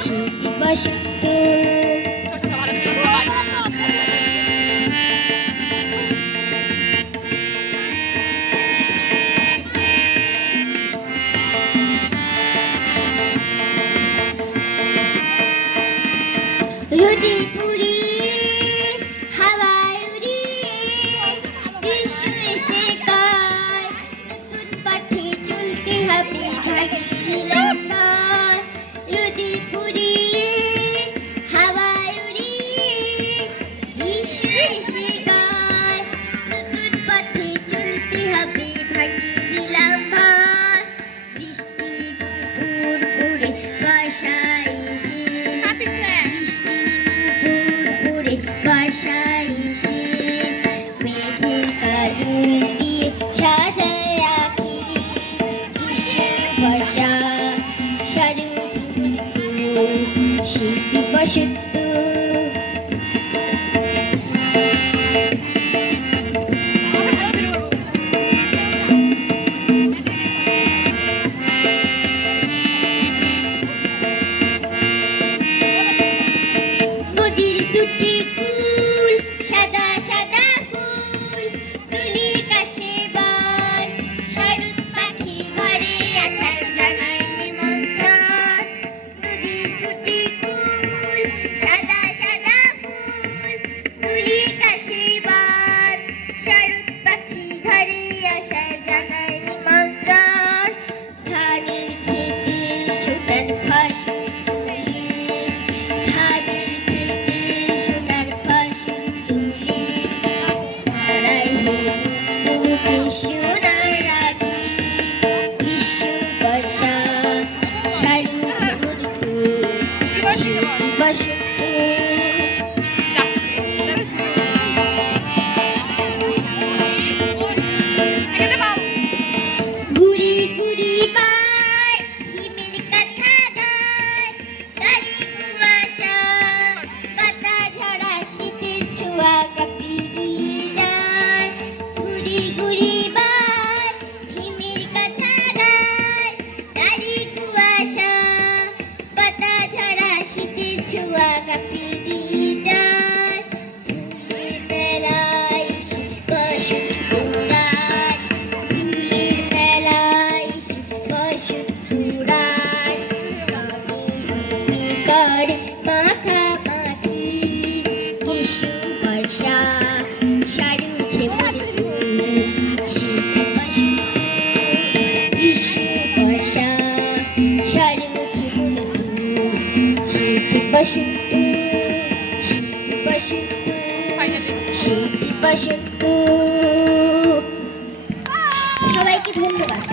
শীতি বসন্ত রোদে পুরি হাওয়ায় উড়ি গ্রীষ্ম এসে কার নতুন পথে চলতে হবে ভাগিয়ে লম্বার রোদে পুরি হাওয়ায় উড়ি গ্রীষ্ম এসে কার নতুন পথে চলতে হবে ভাগিয়ে লম্বার বৃষ্টি পুর পুরে বাসায় এসে বাসায় এসে মেঘের কাজল দিয়ে সাজায় রাখি গ্রীষ্ম বর্ষা শরৎ শীত বসন্ত নদীর দুটি কুল সাদা সাদা ফুল তুলি কাশে বান শরৎ পাখি ঘরে আসার জানায় নিমন্ত্রণ নদীর দুটি কুল সাদা সাদা ফুল তুলি কাশে বান শরৎ পাখি ঘরে আসার জানায় নিমন্ত্রণ ধানের খেতে সোনার ফসল গুড়ি গুড়ি বার হিমের কথা গায় তারি কুয়াশা পাতা ঝরা শীতের ছোঁয়া কাঁপিয়ে দিয়ে যায় গুড়ি গুড়ি বার হিমের কথা গায় তারি কুয়াশা পাতা ঝরা শীতের ছোঁয়া কাঁপিয়ে দিয়ে যায় ফুলের মেলায় এসে বসন্ত রাজ ফুলের মেলায় এসে বসন্ত রাজ রঙের মাখামাখি গ্রীষ্ম বর্ষা শরৎ মৃত্যু শীত বসন্ত গ্রীষ্ম বর্ষা শরৎ মৃত্যু শীত বসন্ত শীত বসন্ত শীত বসন্ত সবাইকে ধন্যবাদ।